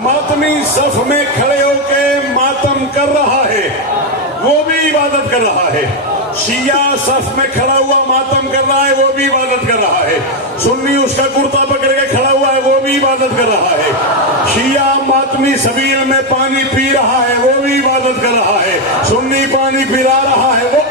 मातमी सफ में खड़े होके मातम कर रहा है, वो भी इबादत कर रहा है। शिया सफ में खड़ा हुआ मातम कर रहा है, वो भी इबादत कर रहा है। सुन्नी उसका कुर्ता पकड़ के खड़ा हुआ है, वो भी इबादत कर रहा है। शिया मातमी सबील में पानी पी रहा है, वो भी इबादत कर रहा है। सुन्नी पानी पिला रहा है, वो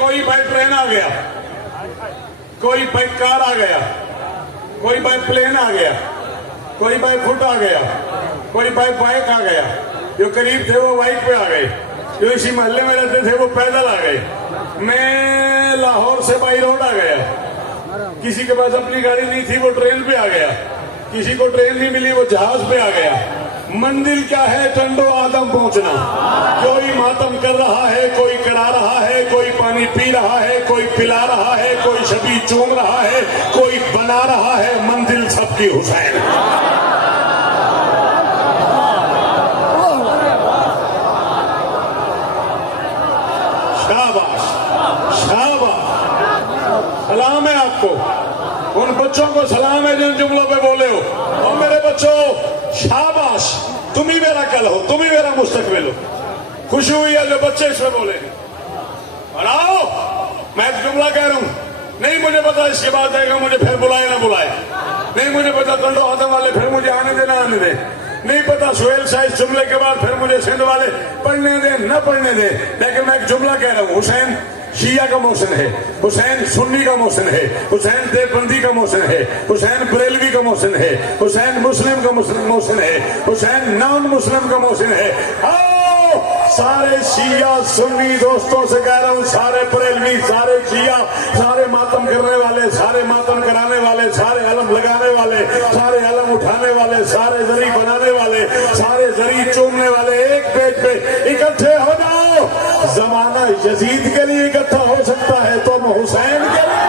कोई बाई ट्रेन आ गया, कोई बाई कार आ गया, कोई बाई प्लेन आ गया, कोई बाई फुट आ गया, कोई बाई बाइक आ गया। जो करीब थे वो बाइक पे आ गए, जो इसी मोहल्ले में रहते थे वो पैदल आ गए। मैं लाहौर से बाई रोड आ गया, किसी के पास अपनी गाड़ी नहीं थी वो ट्रेन पे आ गया, किसी को ट्रेन नहीं मिली वो जहाज पे आ गया। मंजिल क्या है? टंडो आदम पहुंचना। कोई मातम कर रहा है, कोई करा रहा है, कोई पानी पी रहा है, कोई पिला रहा है, कोई शबी चूम रहा है, कोई बना रहा है। मंजिल सबकी हुसैन। शाबाश शाबाश, सलाम है आपको। उन बच्चों को सलाम है जिन जुमलों पे बोले हो। और मेरे बच्चों शाबाश, तुम ही मेरा कल हो, तुम ही मेरा मुस्तकबिल हो। खुशी हुई है जो बच्चे इसमें बोले। और आओ, मैं एक जुमला कह रहा हूं, नहीं मुझे पता इसके बाद आएगा मुझे फिर बुलाए ना बुलाए, नहीं मुझे पता टंडो आदम वाले फिर मुझे आने दे ना आने दे, नहीं पता सुहेल शाह इस जुमले के बाद फिर मुझे सिंध वाले पढ़ने दे न पढ़ने दे, लेकिन मैं एक जुमला कह रहा हूं। हुसैन शिया का मोहसिन है, हुसैन सुन्नी का मोहसिन है, हुसैन देवबंदी का मोहसिन है, हुसैन बरेलवी का मोहसिन है, हुसैन मुस्लिम का मोहसिन है, हुसैन नॉन मुस्लिम का मोहसिन है। आओ सारे शिया सुन्नी दोस्तों से कह रहा हूँ, सारे बरेलवी, सारे शिया, सारे मातम करने वाले, सारे मातम कराने वाले, सारे अलम लगाने वाले, सारे अलम उठाने वाले, सारे जरी बनाने वाले, सारे जरी चूमने वाले, एक पेज पे इकट्ठे हो जाओ। जमाना यजीद के लिए इकट्ठा हो सकता है, तो हम हुसैन के लिए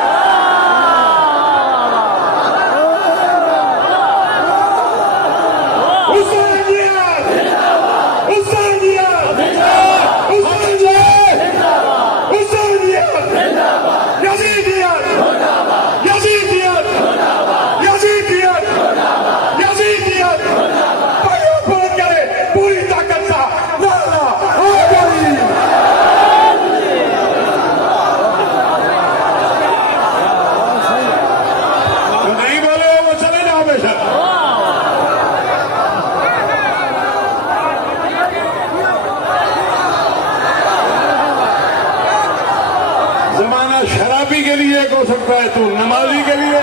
शराबी के लिए एक हो सकता है, तू नमाजी के लिए।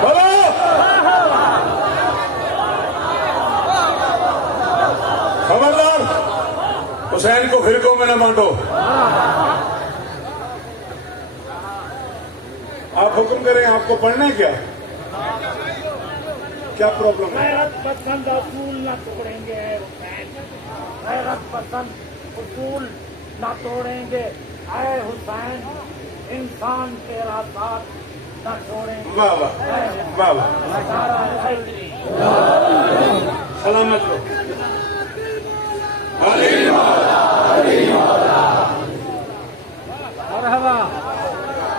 बोलो खबरदार, हुसैन को फिरकों में न बांटो। आप हुक्म करें, आपको पढ़ना है क्या? क्या प्रॉब्लम है? गैरत पसंद असूल न तोड़ेंगे, गैरत पसंद उसूल न तोड़ेंगे। ऐ हुसैन, इंसान तेरा साथ न छोड़ेंगे। वाह वाह वाह वाह, सलामत लो। मरहबा,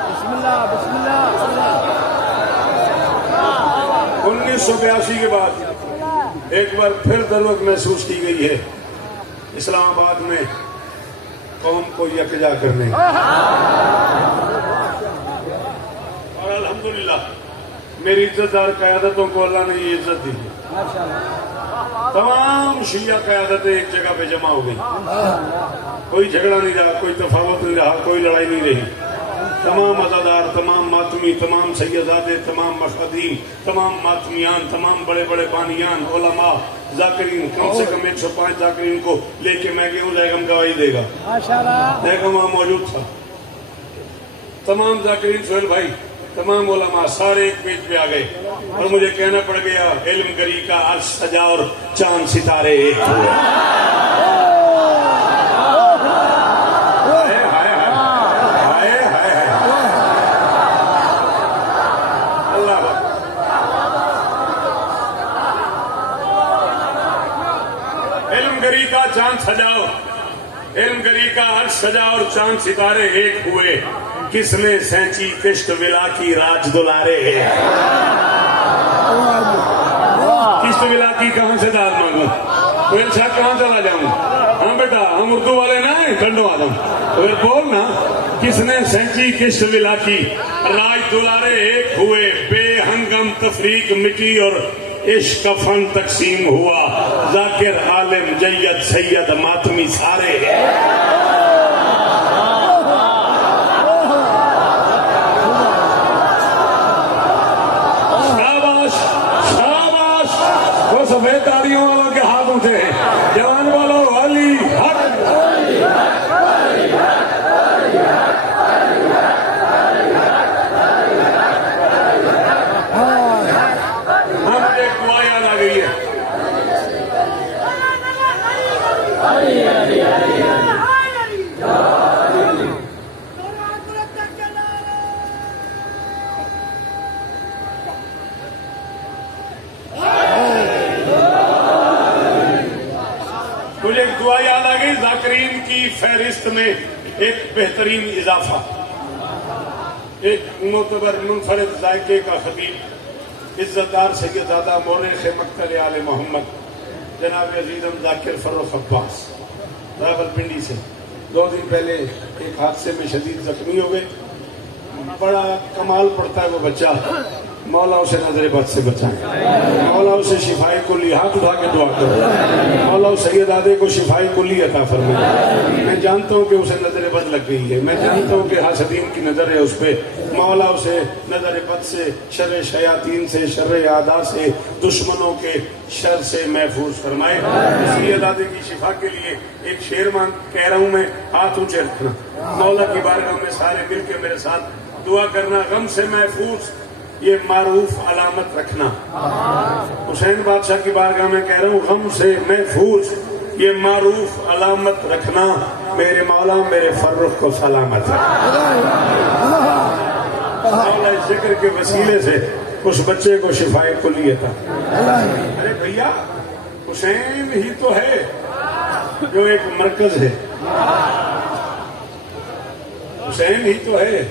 बिस्मिल्लाह बिस्मिल्लाह। 1982 के बाद एक बार फिर जरूरत महसूस की गई है इस्लामाबाद में कौम को यकजा करने। और अल्हम्दुलिल्लाह मेरी इज्जतदार क़यादतों को अल्लाह ने ये इज्जत दी। तमाम शिया क़यादतें एक जगह पे जमा हो गई, कोई झगड़ा नहीं रहा, कोई तफावत नहीं रहा, कोई लड़ाई नहीं रही। तमाम अज़ादार, तमाम मातमी, तमाम सैयदादे, तमाम मखदीम, तमाम मातमियान, तमाम बड़े बड़े बानियान, उलमा, जाकिरीन, कम से कम 105 जाकिरीन को लेके मैं गया हूँ, जैगम गवाही देगा। जैगम वहाँ मौजूद था। तमाम जाकिरीन, सोहेल भाई, तमाम उलमा सारे एक पेज पे आ गए और मुझे कहना पड़ गया, इल्म गरी का अर्श सजा और चांद सितारे एक हुए। इल्म गरी का अर्श सजा और चांद सितारे एक हुए, किसने सैंची किश्त विला की राज दुलारे। किश्त विला की कहां से दाद मांगू, फिर शाह कहां चला जाऊं। हाँ बेटा हम उर्दू वाले ना है, ठंडो आदम, तो फिर बोल ना। किसने सैंची किश्त विला की राज दुलारे एक हुए, बेहंगम तफरीक मिटी और इश्क का फन तकसीम हुआ, जाकिर आलिम जैयद सैयद मातमी सारे। शाबाश शाबाश, वो सफेद तालियों वालों के हाथ उठे हैं, जवान वालों अली हक। हाँ मुझे एक दुआ याद आ गई है। मुझे एक दुआ याद आ गई, जाकिरीन की फहरिस्त में एक बेहतरीन इजाफा। एक मोतबर मुनफरद जायके का खतीब इज्जतदार सैयदजादा मोरेख मक्तल आले मोहम्मद जनाब अजीजम जाकिर फर्रुख अब्बास रावलपिंडी से 2 दिन पहले एक हादसे में शदीद जख्मी हो गए। बड़ा कमाल पड़ता है वो बच्चा, मौला उसे नजर बद से बचाए, मौला उसे शिफाई कुल्ली, हाथ उठा के दुआ करो, मौला उस सैयदादे को शिफाई कुल्ली अता फरमाए। मैं जानता हूँ कि उसे नजर बद लग गई है, मैं जानता हूँ कि हासदीन की नजर है उस पर, मौला उसे नजर बद से, शर शयातीन से, शर आदा से, दुश्मनों के शर से महफूज फरमाए। सैयदादे की शिफा के लिए एक शेर मांग कह रहा हूँ मैं, हाथ ऊंचे रखना, मौला की बारगाह में सारे मिलकर मेरे साथ दुआ करना। गम से महफूज ये मारूफ अलामत रखना। हुसैन बादशाह की बारगाह में कह रहा हूँ, गम से महफूज ये मारूफ अलामत रखना, मेरे मौला मेरे फर्रुख को सलामत मौला इस जिक्र के वसीले से उस बच्चे को शिफाए कुल्ली अता। अरे भैया हुसैन ही तो है जो एक मरकज है, हुसैन ही तो है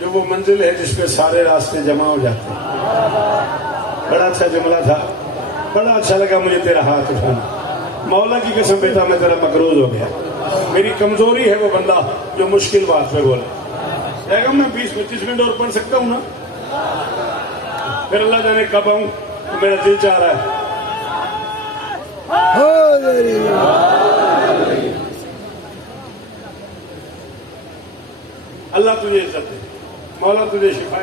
जो वो मंजिल है जिसपे सारे रास्ते जमा हो जाते हैं। बड़ा अच्छा जुमला था, बड़ा अच्छा लगा मुझे तेरा हाथ उठाना। मौला की कसम बेटा मैं तेरा मकरूज हो गया। मेरी कमजोरी है वो बंदा जो मुश्किल बात पे बोले। जाएगा मैं 20-25 मिनट और पढ़ सकता हूँ ना, फिर अल्लाह जाने कब आऊं, तो मेरा दिल चाह रहा है। अल्लाह तुझे इज्जत दे, मौला तुझे शिफा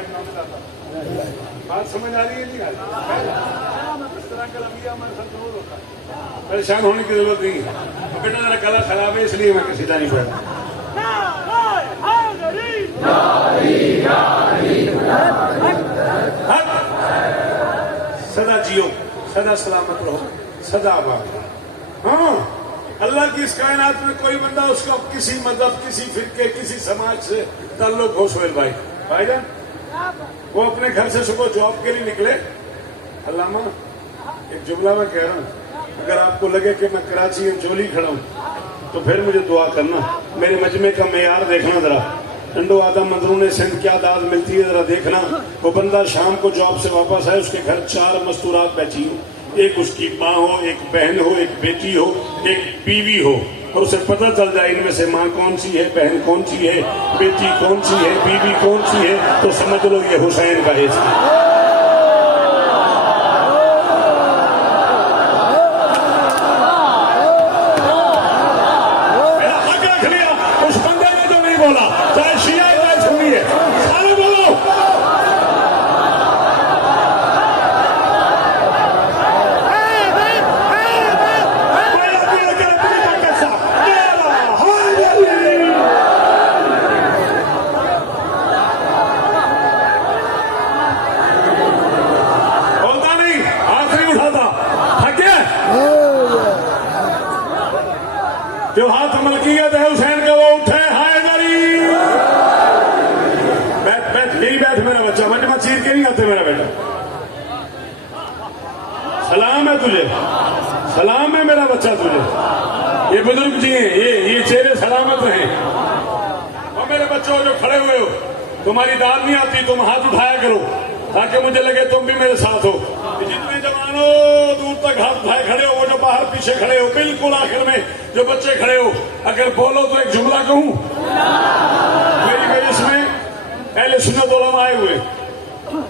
बात समझ आ रही है? नहीं आ रही? इस तरह का लंबिया हमारे साथ जरूर होता है, परेशान होने की जरूरत नहीं है। बेटा मेरा गला खराब है इसलिए मैं सीधा नहीं पढ़ रहा। सदा जियो, सदा सलामत रहो, सदा आबाद। हाँ अल्लाह की इस कायनात में कोई बंदा उसका किसी मजहब, किसी फिरके, किसी समाज से ताल्लुक हो, सोहेल भाईजान वो अपने घर से सुबह जॉब के लिए निकले। अल्लामा एक जुमला मैं कह रहा हूँ, अगर आपको लगे कि मैं कराची में जोली खड़ा हूँ तो फिर मुझे दुआ करना। मेरे मजमे का मेयार देखना जरा, टंडो आदम मंदरून सिंध क्या दाद मिलती है जरा देखना। वो बंदा शाम को जॉब से वापस आए, उसके घर 4 मस्तूरात बैठी हो, एक उसकी माँ हो, एक बहन हो, एक बेटी हो, एक बीवी हो, और उसे पता चल जाए इनमें से माँ कौन सी है, बहन कौन सी है, बेटी कौन सी है, बीवी कौन सी है, तो समझ लो ये हुसैन का हिस्सा। जो हाथ मलकियत है हुसैन का वो उठे, हैदरी। बैठ बैठ यही बैठ मेरा बच्चा, मजमा चीर के नहीं आते मेरा बेटा। सलाम है तुझे, सलाम है मेरा बच्चा तुझे। ये बुजुर्ग जी हैं, ये चेहरे सलामत रहे। और मेरे बच्चों जो खड़े हुए हो, तुम्हारी दाल नहीं आती, तुम हाथ उठाया करो ताकि मुझे लगे तुम भी मेरे साथ हो। जितने जवानों दूर तक हाथ उठाए खड़े हो, वो जो बाहर पीछे खड़े हो, बिल्कुल आखिर में जो बच्चे खड़े हो, अगर बोलो तो एक जुमला कहूं। मेरी मजलिस में अहले सुन्नत उलमा आए हुए,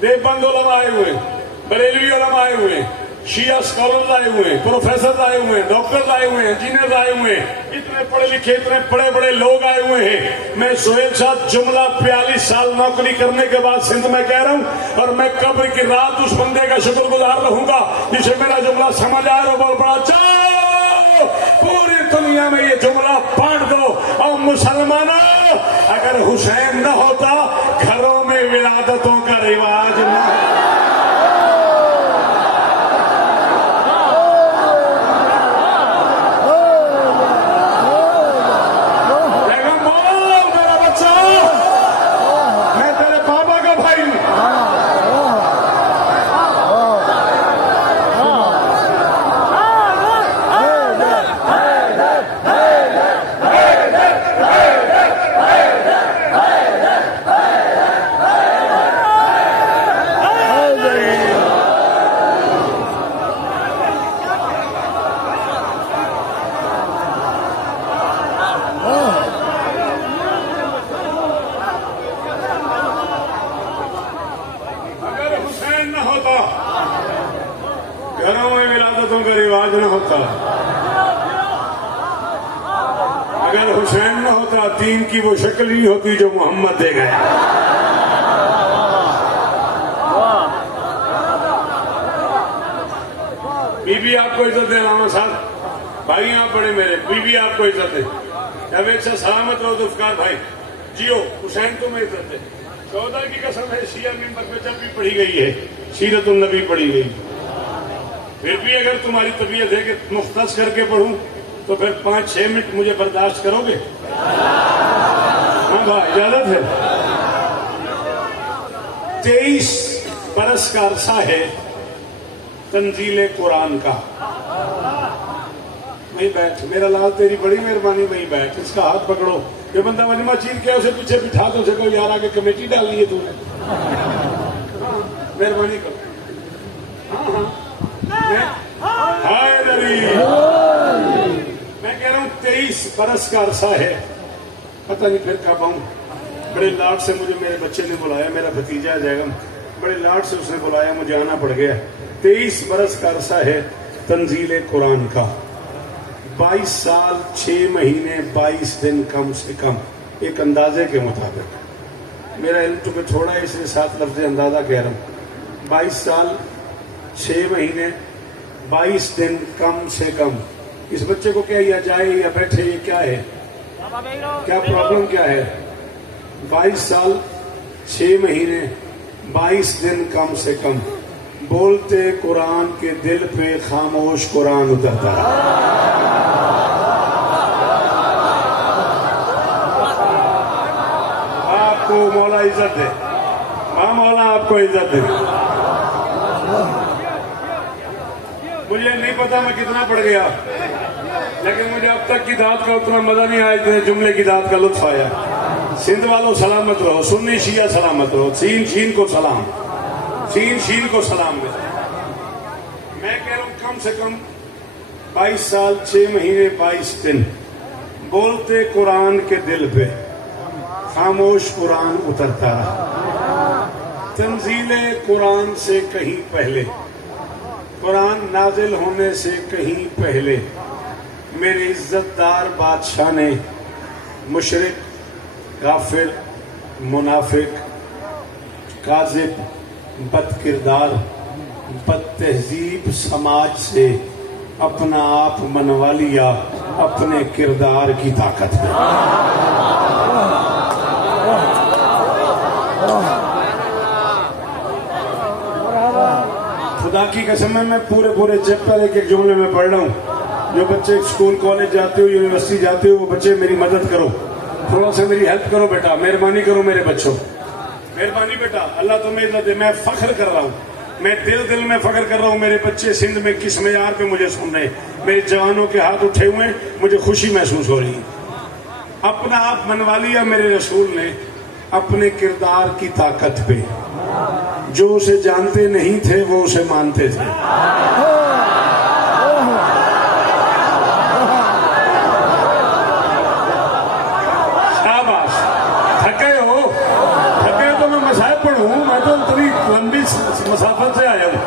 देवबंद उलमा आए हुए, बरेलवी उलमा आए हुए, शिया स्कॉलर्स आए हुए, प्रोफेसर आए हुए, डॉक्टर्स आए हुए, इंजीनियर आए हुए, इतने पढ़े लिखे, इतने बड़े बड़े लोग आए हुए हैं। मैं सोहेल साहब जुमला 42 साल नौकरी करने के बाद सिंध में कह रहा हूं, और मैं कब्र की रात उस बंदे का शुक्रगुजार रहूंगा जिसे मेरा जुमला समझ आए और बोल पड़ा जाओ पूरी दुनिया में ये जुमला बांट दो। और मुसलमानों, अगर हुसैन न होता घरों में विलादतों का रिवाज न घरों में विरासतों का रिवाज न होता, अगर हुसैन न होता, दीन की वो शक्ल नहीं होती जो मोहम्मद दे गया। बीबी आपको इज्जत दे, रामा साहब भाई आप बड़े मेरे, बीबी आपको इज्जत दे, जावेद साहब सलामत रहो, जुल्फकार भाई जियो, हुसैन तुम्हें इज्जत दे। 14 की कसम है, शिया मिंबर पे जब भी पढ़ी गई है, सीरतुन नबी पढ़ी गई, फिर भी अगर तुम्हारी तबीयत है कि मुख्तस करके पढ़ूं तो फिर 5-6 मिनट मुझे बर्दाश्त करोगे? हाँ भाई, इजाजत है। 23 बरस का अरसा है तंजील कुरान का। वही बैठ मेरा लाल, तेरी बड़ी मेहरबानी, वही बैठ, इसका हाथ पकड़ो। ये बंदा वजमा चीन क्या उसे पीछे बिठा दो, उसे कोई यार आगे कमेटी डालनी है तूने, मेहरबानी करो। हाय नबी, मैं कह रहा हूं 23 बरस का अरसा है, पता नहीं फिर कब आऊं। बड़े लाड से मुझे मेरे बच्चे ने बुलाया, मेरा भतीजा जाएगा, बड़े लाड से उसने बुलाया, मुझे आना पड़ गया। 23 बरस का अरसा है तंजील कुरान का। 22 साल 6 महीने 22 दिन कम से कम, एक अंदाजे के मुताबिक। मेरा इल्म तो भी थोड़ा है इसलिए 7 लफ्ज़ अंदाजा कह रहा हूं। 22 साल 6 महीने 22 दिन कम से कम। इस बच्चे को क्या या जाए या बैठे, ये क्या है, क्या प्रॉब्लम क्या है? 22 साल 6 महीने 22 दिन कम से कम, बोलते कुरान के दिल पे खामोश कुरान उतरता रहा। आपको मौला इज्जत दे, हाँ मौला आपको इज्जत दे। मुझे नहीं पता मैं कितना पढ़ गया, लेकिन मुझे अब तक की दात का उतना मजा नहीं आया जितने जुमले की दात का लुत्फ आया। सिंध वालों सलामत रहो, सुन्नी शिया सलामत रहो, सीन शीन को सलाम, सीन शीन को सलाम दे। मैं कह रहा हूं कम से कम 22 साल 6 महीने 22 दिन, बोलते कुरान के दिल पे खामोश कुरान उतरता रहा। तंजीले कुरान से कहीं पहले, कुरान नाजिल होने से कहीं पहले, मेरे इज्जतदार बादशाह ने मुशरिक, काफिर, मुनाफिक, काजिब, बद किरदार, बद तहजीब समाज से अपना आप मनवा लिया अपने किरदार की ताकत में। खुदा की कसम है, मैं पूरे चैप्टर एक जुमले में पढ़ रहा हूँ। जो बच्चे स्कूल कॉलेज जाते हो, यूनिवर्सिटी जाते हो, वो बच्चे मेरी मदद करो, थोड़ा सा मेरी हेल्प करो बेटा, मेहरबानी करो मेरे बच्चों, मेहरबानी बेटा, अल्लाह तुम्हें इज्जत दे। मैं फख्र कर रहा हूँ, मैं दिल दिल में फख्र कर रहा हूँ, मेरे बच्चे सिंध में किस मेयार पे मुझे सुन रहे, मेरे जवानों के हाथ उठे हुए, मुझे खुशी महसूस हो रही है। अपना आप मनवा लिया मेरे रसूल ने अपने किरदार की ताकत पे। जो उसे जानते नहीं थे वो उसे मानते थे। शाबाश। थके हो? थके तो मैं मसाइब पढ़ूं, मैं तो इतनी लंबी मसाफत से आया हूं।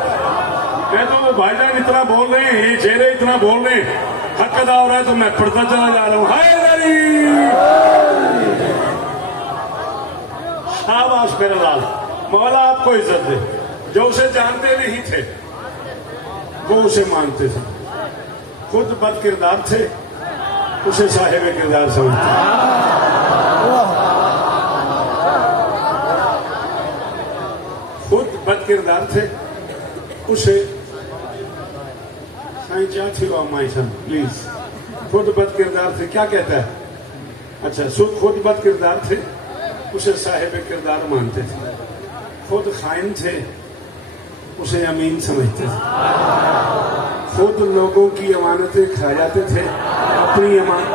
मैं तो भाईजान इतना बोल रहे हैं, ये चेहरे इतना बोल रहे हैं, हक अदा हो रहा है तो मैं पढ़ता चला जा रहा हूं। हैदरी। शाबाश मेरा लाल, मौला आपको इज्जत दे। जो उसे जानते नहीं थे वो उसे मानते थे। खुद बद किरदार थे, उसे साहिब किरदार समझते। खुद बद किरदार थे, उसे प्लीज। खुद बद किरदार थे, क्या कहता है? अच्छा, खुद बद किरदार थे, उसे साहिब किरदार मानते थे। खुद खाइन थे, उसे अमीन समझते थे। खुद लोगों की अमानतें खा जाते थे, अपनी अमानत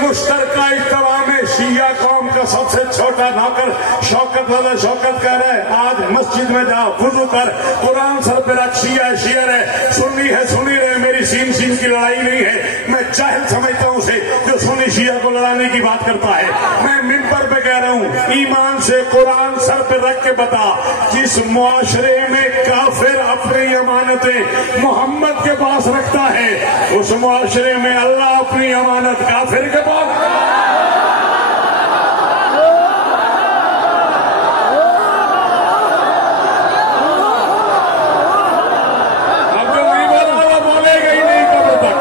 मुश्तरका इज्तिमा में शिया कौम का सबसे छोटा नौकर शौकत वाला शौकत कह रहा है, आज मस्जिद में जाओ, वुजू कर, कुरान सर पे रख, शिया है शियर है, सुन्नी रहे, मेरी सीन की लड़ाई नहीं है। मैं जाहिल समझता हूँ उसे जो सुन्नी शिया को लड़ाने की बात करता है। मैं मिंबर पे कह रहा हूँ, ईमान से कुरान सर पे रख के बता, जिस मुआशरे में काफिर अपनी अमानतें मोहम्मद के पास रखता है, उस मुआशरे में अल्लाह अपनी अमानत काफिर के पास। अब जो नहीं बोला वो बोलेगा ही नहीं कब तक।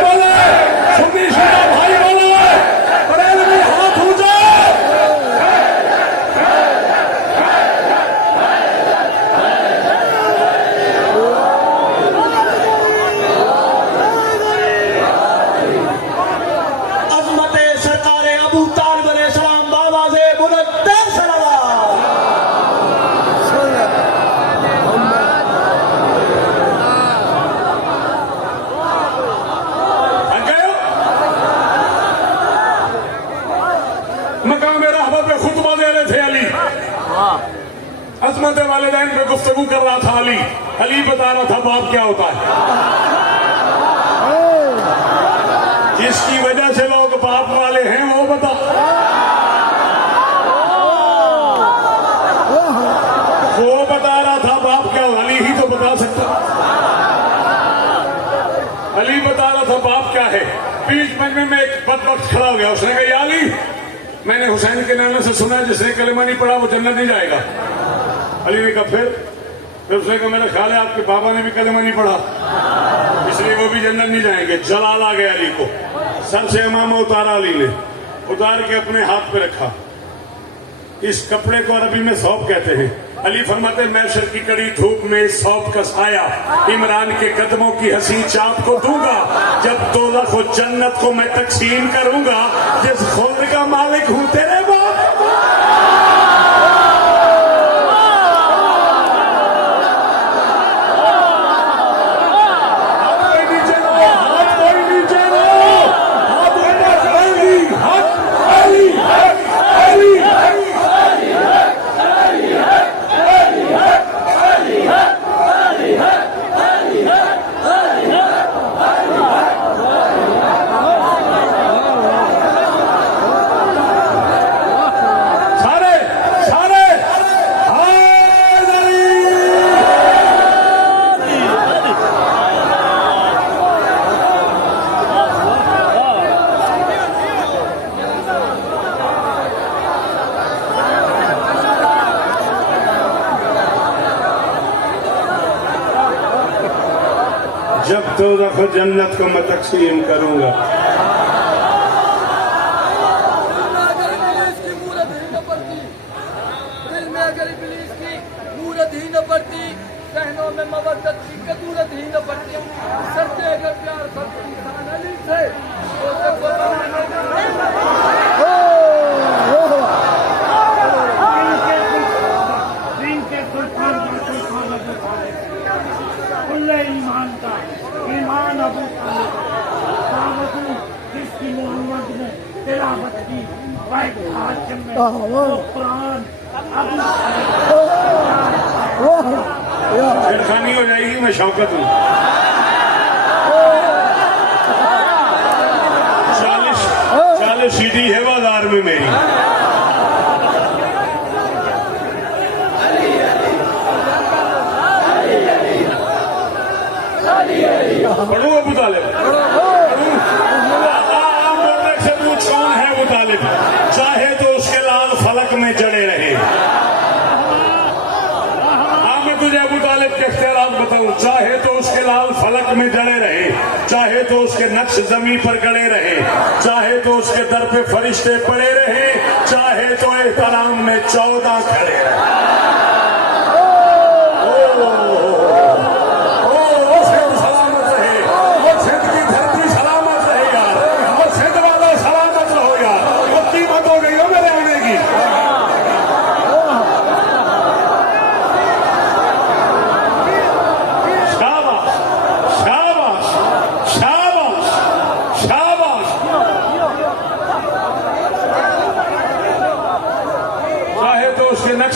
बोले सुन्नी शिया भाई बोले, बरेलवी हाथ ऊंचा। मकाम रहमत पे खुतबा दे रहे थे अली, अजमत वालिदैन पे गुफ्तगू कर रहा था अली। अली बता रहा था बाप क्या होता है, जिसकी वजह से लोग बाप वाले हैं वो बता। वो बता रहा था बाप क्या, अली ही तो बता सकता। अली बता रहा था बाप क्या है। बीच में एक बदबख्त खड़ा हो गया, उसने कहा, या अली, मैंने हुसैन के नाना से सुना जिसने कलेमा नहीं पढ़ा वो जन्नत नहीं जाएगा। अली ने कहा फिर उसने कहा, मेरा ख्याल है आपके बाबा ने भी कलेमा नहीं पढ़ा, इसलिए वो भी जन्नत नहीं जाएंगे। जलाल आ गया अली को, सर से इमामा उतारा, अली ने उतार के अपने हाथ पे रखा। इस कपड़े को अरबी में सौंप कहते हैं। अली फरमाते, मैशर की कड़ी धूप में सौंप का साया इमरान के कदमों की हसी चाप को दूंगा, जब दोज़ख और जन्नत को मैं तकसीम करूंगा, जिस खुल्द का मालिक हूं तेरे बाप। जब दोज़ख जन्नत को मैं तकसीम करूंगा, सहनों में मवद्दत की कदूरत ही न बची सच्चे के प्यार सब इंसान अली से वो सबको ईमान का ईमान अबू तालिब जिसकी मोहम्मद ने तिलावत की बैठ हाशिम में वो कुरान अबू छेड़खानी हो जाएगी। मैं शौकत हूँ। 40 सीडी है बाजार में मेरी। पढ़ू अबू तालिब बोलने से पूछ कौन है अबू तालिब? चाहे तो उसके लाल फलक में जड़े रहे। मैं तुझे अबू तालिब के इख्तियारात बताऊं। चाहे तो उसके लाल फलक में जड़े रहे, चाहे तो उसके नक्श जमीन पर गड़े रहे, चाहे तो उसके दर पे फरिश्ते पड़े रहे, चाहे तो एहतराम में 14 खड़े रहे।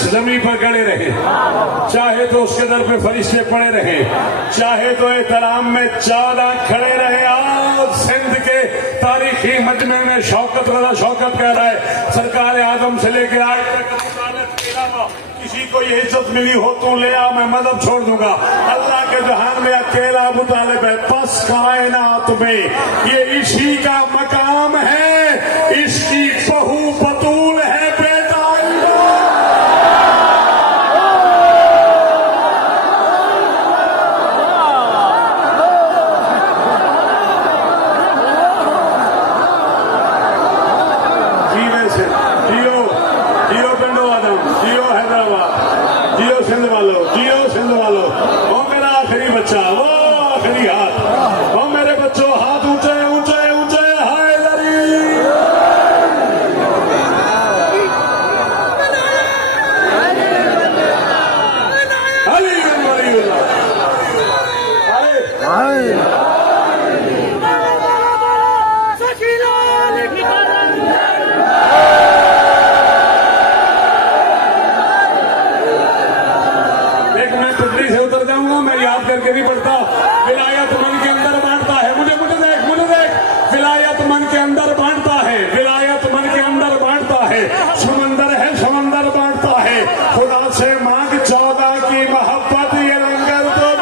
जमीन पर गड़े रहे, चाहे तो उसके दर पे फरिश्ते पड़े रहे, चाहे तो एहतराम में 14 खड़े रहे। आज सिंध के तारीखी मजमे में शौकत रजा शौकत कह रहा है, सरकार आदम से लेकर आज तक के अलावा किसी को ये इज्जत मिली हो तो ले आ, मैं मजहब छोड़ दूंगा। अल्लाह के जहान में अकेला अबू तालिब है। बस कायनात में ये इसी का मकाम है, इसकी बहू बतूल है, बेटा करके नहीं पढ़ता। विलायत मन के अंदर बांटता है। मुझे देख विलायत मन के अंदर बांटता है, विलायत मन के अंदर बांटता है। समंदर है, समंदर बांटता है। खुदा से मांग 14 की मोहब्बत, ये लंगर तो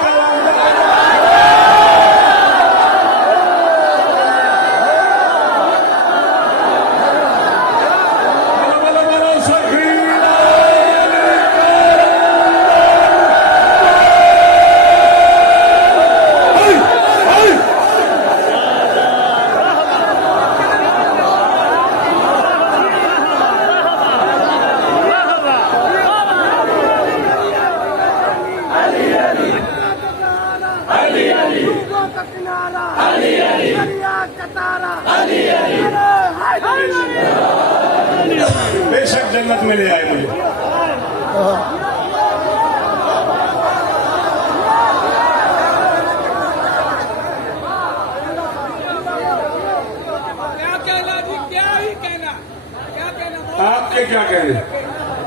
बेशक जन्नत में ले आए मुझे। क्या कहना जी, क्या ही कहना, क्या कहना। आपके क्या कहने?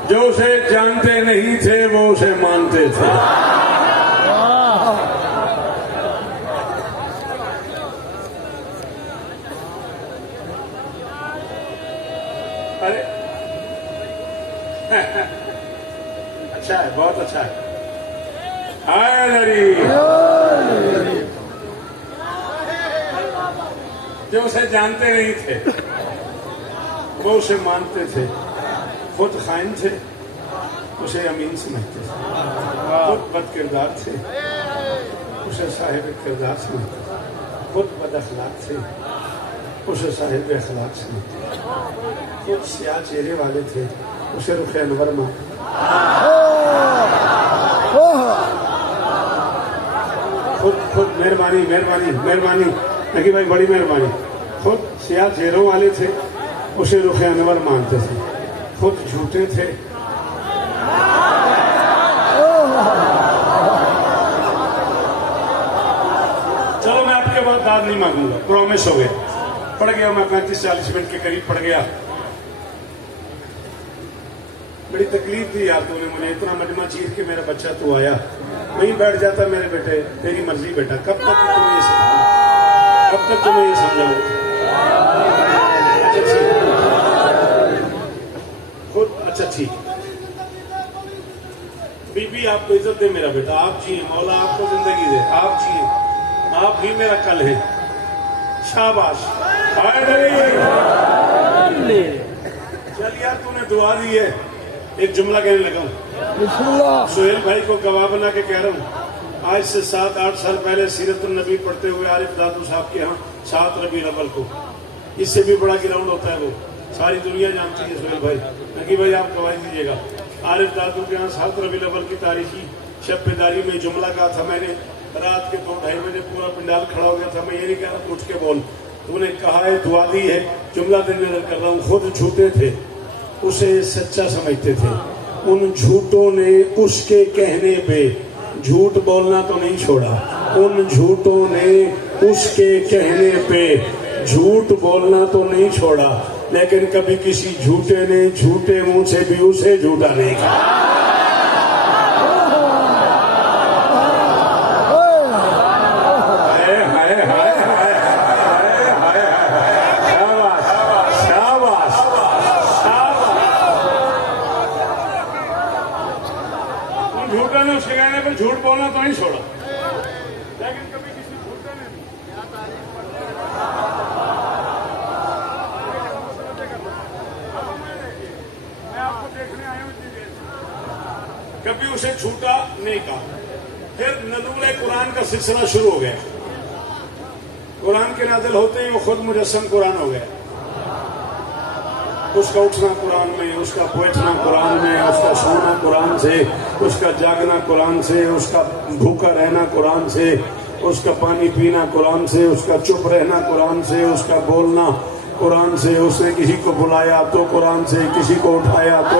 जो उसे जानते नहीं थे वो उसे मानते थे। अरे अच्छा है, बहुत अच्छा है। जो उसे जानते नहीं थे वो उसे मानते थे। खुद खाइन थे, उसे अमीन समझते थे। खुद बद किरदार थे, उसे साहिब किरदार समझते थे। खुद बद अखलाक थे, उसे साहिब अखलाक समझते थे। खुद स्याह चेहरे वाले थे, उसे रुख अनवर मानते। खुद मेहरबानी मेहरबानी मेहरबानी लगी भाई, बड़ी मेहरबानी। खुद सियाह चेहरों वाले थे, उसे रुख अनवर मानते थे, खुद झूठे थे। चलो मैं आपके बाद दाद नहीं मांगूंगा, प्रॉमिस हो गया। पढ़ गया मैं 35-40 मिनट के करीब पढ़ गया। बड़ी तकलीफ दी यार तूने मुझे, इतना मजमा चीर के मेरा बच्चा तू आया, वहीं बैठ जाता मेरे बेटे, तेरी मर्जी बेटा, कब तक तुम्हें ये समझाऊं, कब तक तुम्हें ये समझाऊं। अच्छा ठीक, खुद अच्छा ठीक। बीबी आपको इज्जत दे मेरा बेटा, आप जिए, मौला आपको जिंदगी दे, आप जिए, आप ही मेरा कल है। शाबाश। चल यार तूने दुआ दी है, एक जुमला कहने लगा हूँ। सोहेल भाई को गवाह बना के कह रहा हूँ, आज से 7-8 साल पहले सीरतुन नबी पढ़ते हुए आरिफ दादू साहब के यहाँ 7 रबी अव्वल को, इससे भी बड़ा ग्राउंड होता है वो, सारी दुनिया जानती है सोहेल भाई, नकी भाई आप गवाही दीजिएगा। आरिफ दादू के यहाँ 7 रबी अव्वल की तारीखी शब-ए-दारी में जुमला कहा था मैंने, रात के 2-2:30 बजे पूरा पंडाल खड़ा हो गया था। मैं ये नहीं कह रहा उठ के बोल, तूने कहा है दुआ दी है, जुमला दिन नजर कर रहा हूँ। खुद झूठे थे, उसे सच्चा समझते थे, उन झूठों ने उसके कहने पे झूठ बोलना तो नहीं छोड़ा, उन झूठों ने उसके कहने पे झूठ बोलना तो नहीं छोड़ा, लेकिन कभी किसी झूठे ने झूठे मुंह से भी उसे झूठा नहीं कहा। झूठा ने उसके कहने पर झूठ बोलना तो नहीं छोड़ा, लेकिन कभी किसी झूठे ने मैं आपको देखने आया हूँ, कभी उसे झूठा नहीं कहा। फिर नज़ूल कुरान का सिलसिला शुरू हो गया, कुरान के नाज़िल होते ही वो खुद मुजस्सम कुरान हो गया। उसका उठना कुरान में, उसका बैठना कुरान में, उसका सोना कुरान से, उसका जागना कुरान से, उसका भूखा रहना कुरान से, उसका पानी पीना कुरान से, उसका चुप रहना कुरान से, उसका बोलना कुरान से। उसने किसी को बुलाया तो कुरान से, किसी को उठाया तो,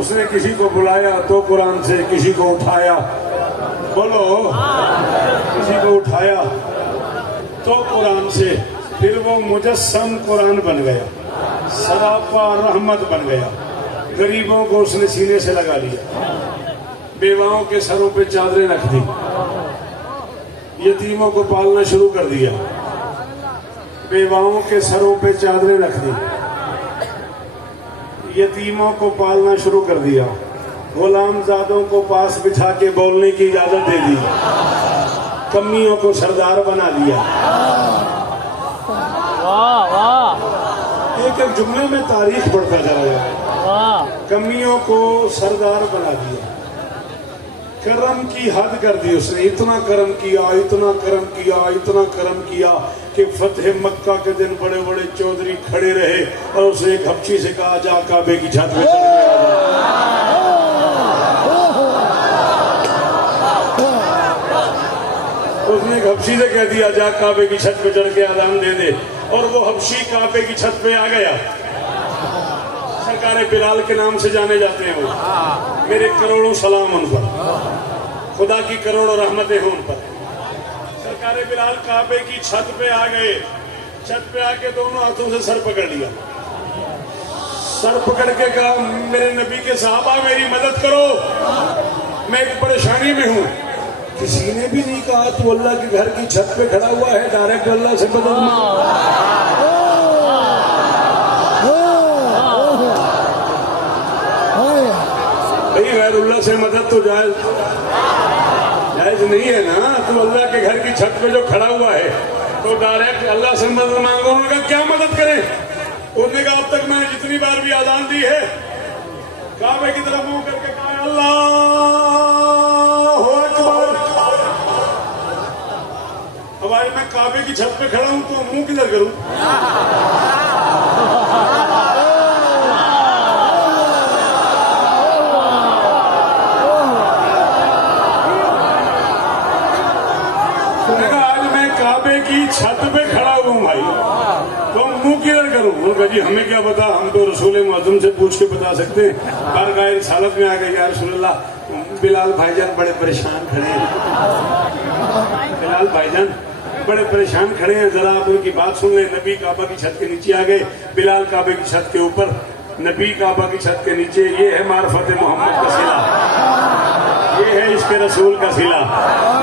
उसने किसी को बुलाया तो कुरान से, किसी को उठाया, बोलो, किसी को उठाया तो कुरान से। फिर वो मुजस्सम कुरान बन गया, सरापा रहमत बन गया। गरीबों को उसने सीने से लगा लिया, बेवाओं के सरों पे चादरें रख दी, यतीमों को पालना शुरू कर दिया, बेवाओं के सरों पे चादरें रख दी, यतीमों को पालना शुरू कर दिया, गुलामजादों को पास बिठा के बोलने की इजाजत दे दी, कमियों को सरदार बना दिया। वाह वाह, एक एक जुमले में तारीख बढ़ता चला गया। कमियों को सरदार बना दिया, करम की हद कर दी उसने। इतना करम किया, इतना करम किया, इतना करम किया कि फतेह मक्का के दिन बड़े बड़े चौधरी खड़े रहे और उसे एक हफ्ची से कहा, जा काबे की छत पे चढ़ गया। उसने एक हफ्सी से कह दिया, जा काबे की छत पे चढ़ के आजान दे दे, और वो हफ्सी काबे की छत पे आ गया। सरकार बिलाल के नाम से जाने जाते हैं वो। मेरे करोड़ों सलाम उन पर, खुदा की करोड़ों रहमतें हों उन पर। सरकार बिलाल काबे की छत पे आ गए, छत पे आके दोनों हाथों से सर पकड़ लिया, सर पकड़ के कहा, मेरे नबी के साहबा मेरी मदद करो, मैं एक परेशानी में हूँ। किसी ने भी नहीं कहा तू अल्लाह के घर की छत पे खड़ा हुआ है, डायरेक्ट अल्लाह से मदद मांग। भाई गैरुल्लाह से मदद तो जायज नहीं है ना। तू अल्लाह के घर की छत पे जो खड़ा हुआ है तो डायरेक्ट अल्लाह से मदद मांगो। उन्होंने कहा क्या मदद करें? उन्होंने कहा अब तक मैंने जितनी बार भी आजान दी है, काबे की तरफ मुंह करके कहा अल्लाहू अकबर। अब आज मैं काबे की छत पे खड़ा हूं तो मुंह किधर करूं? कहा जी हमें क्या पता, हम तो रसूल मुअज़्ज़म से पूछ के बता सकते हैं। बार गाय रिसालत में आ गई, या रसूलल्लाह बिलाल भाईजान बड़े परेशान खड़े हैं, बिलाल भाईजान बड़े परेशान खड़े हैं, जरा आप उनकी बात सुन लें। नबी काबा की छत के नीचे आ गए, बिलाल काबे की छत के ऊपर, नबी काबा की छत के नीचे। ये है मार्फत मोहम्मद का सिला, ये है इसके रसूल का सिला,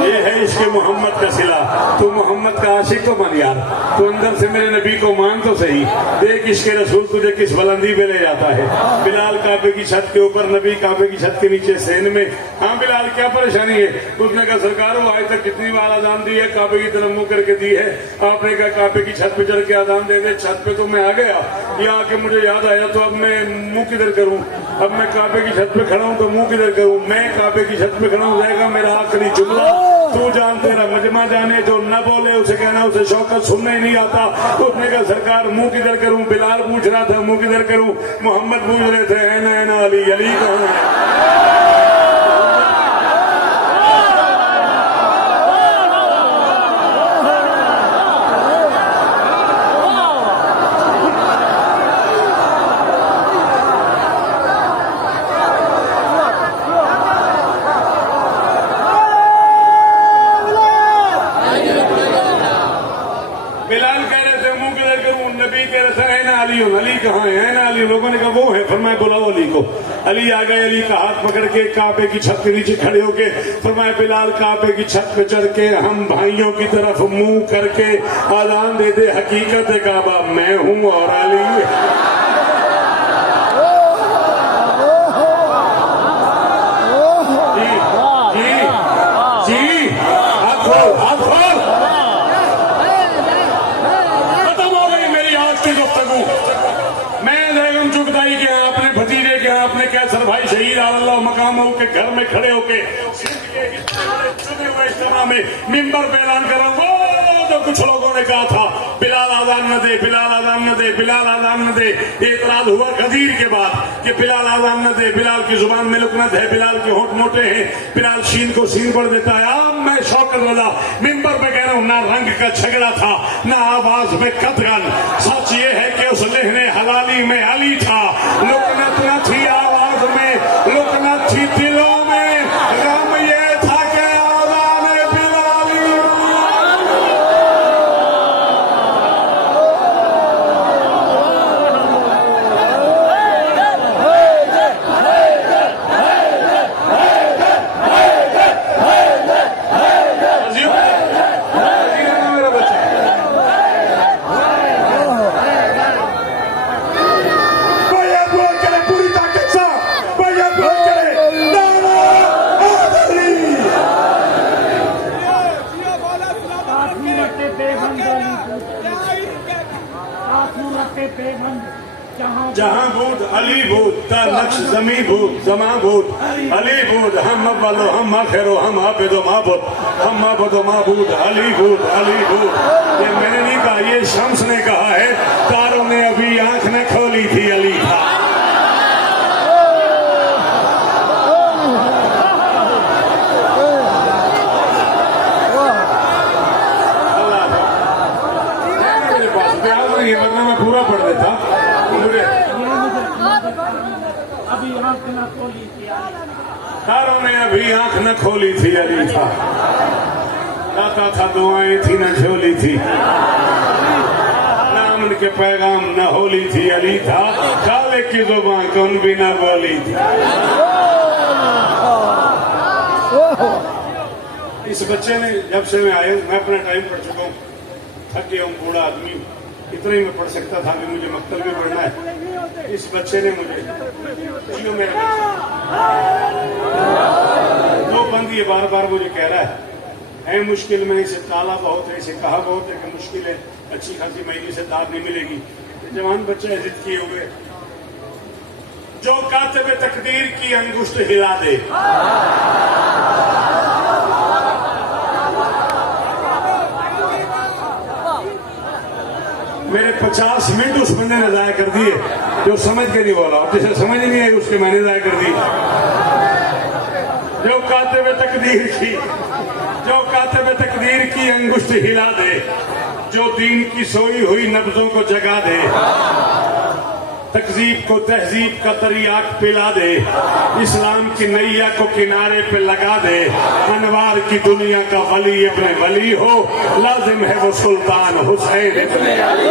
ये है इसके मोहम्मद का सिला। तो मोहम्मद का आशिक तो बन यार, तो अंदर से मेरे नबी को मान तो सही, देख इसके रसूल तुझे किस बुलंदी पे ले जाता है। बिलाल काबे की छत के ऊपर, नबी काबे की छत के नीचे सेन में। हाँ बिलाल क्या परेशानी है? उसने कहा सरकार वो आज तक कितनी बार आजान दी है, काबे की तरफ मुंह करके दी है, आपने कहा काबे की छत पे चढ़ के आजान दे दे। छत पे तो मैं आ गया, यहाँ आके मुझे याद आया तो अब मैं मुंह किधर करूँ? अब मैं काबे की छत पे खड़ा हूँ तो मुंह किधर करूँ? मैं काबे की छत पे खड़ा हूँ, रहेगा मेरा आखिरी जुमला, तू जान तेरा मजमा जाने, जो न बोले उसे कहना उसे शौकत सुनना ही नहीं आता। उसने कहा सरकार मुंह किधर करूँ? बिलाल पूछ रहा था मुंह किधर करूँ, मोहम्मद पूछ रहे थे ऐना ऐना अली, अली कहाँ है? अली कहाँ है? ऐना अली। लोगों ने कहा वो है, फरमाया बुलाओ अली को। अली आ गए, अली का हाथ पकड़ के काबे की छत के नीचे खड़े होके फरमाया बिलाल काबे की छत पे चढ़ के हम भाइयों की तरफ मुंह करके आजान दे दे, हकीकत काबा मैं हूँ और अली है। जी जी जी हाथ खोल, हाथ खोल। खत्म हो गई मेरी आज की गुफ्तगू। मैं बेगम चुगताई के यहाँ अपने भतीजे के यहाँ अपने कैसर भाई शहीद अल्लाह मकाम के घर में खड़े होके चुने हुए इज्तिमा में मिंबर पे ऐलान कर रहा हूँ। जो कुछ लोगों ने कहा था बिलाल आजान न दे, बिलाल आजान न दे, बिलाल आजान न दे, एतराज हुआ गदीर के बाद कि बिलाल आजान न दे, बिलाल की जुबान में लुकनत है, बिलाल के होंठ मोटे हैं, बिलाल शीन को सीन पढ़ देता है। अब मैं शौकत रजा मिंबर पे कह रहा हूँ, ना रंग का झगड़ा था ना आवाज में कदगन, सच ये है कि उस लहने हलाली में अली था। लुकनत न थी आवाज में, लुकनत थी दिलों में, गम ये था कि आजान बिलाली। जहां भूत अली भूत ता नक्श जमी भूत जमा भूत अली भूत हम अव्वलो हम आखिरो हम आबिदो माबूद हम माबूदो माबूद अली भूत अली भूत। ये मैंने नहीं कहा, ये शम्स ने कहा है। तारों ने अभी आंख न खोली थी, अली था। मेरे पास प्याज नहीं है, वरना मैं पूरा पढ़ देता। अभी आंख न खोली थी, तारों ने अभी आंख न खोली थी, अली था। लाता था दुआएं थी न झोली थी, नाम के पैगाम न होली थी, अली था। काले की जुबान कौन भी न बोली थी। इस बच्चे ने जब से मैं आया, मैं अपना टाइम पढ़ चुका हूँ, थक गया हूँ, बूढ़ा आदमी, इतना ही मैं पढ़ सकता था कि मुझे मक्तब में पढ़ना है। इस बच्चे ने मुझे जियो मेरा दो बंद ये बार बार मुझे कह रहा है मुश्किल में, इसे ताला बहुत है, इसे कहा बहुत है कि मुश्किल है, अच्छी खासी महंगी से दाद नहीं मिलेगी। जवान बच्चा है, जिद किए हुए, जो कातिब तकदीर की अंगुष्ठ हिला दे। मेरे 50 मिनट उस बंदे ने जाया कर दिए जो समझ के नहीं बोला, और जिसे समझ नहीं आई उसके मैंने जाया कर दी। जो कातिब तकदीर की अंगुष्ठ हिला दे, जो दीन की सोई हुई नब्जों को जगा दे। तकजीब को तहजीब का दरियाक पिला दे, इस्लाम की नैया को किनारे पे लगा दे, अनवार की दुनिया का वली अपने वली हो, लाजिम है वो सुल्तान हुसैन इब्ने अली।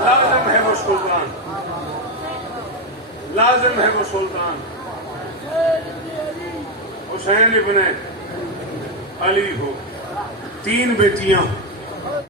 लाजिम है वो सुल्तान, लाजिम है वो सुल्तान हुसैन इब्ने अली हो। 3 बेटियां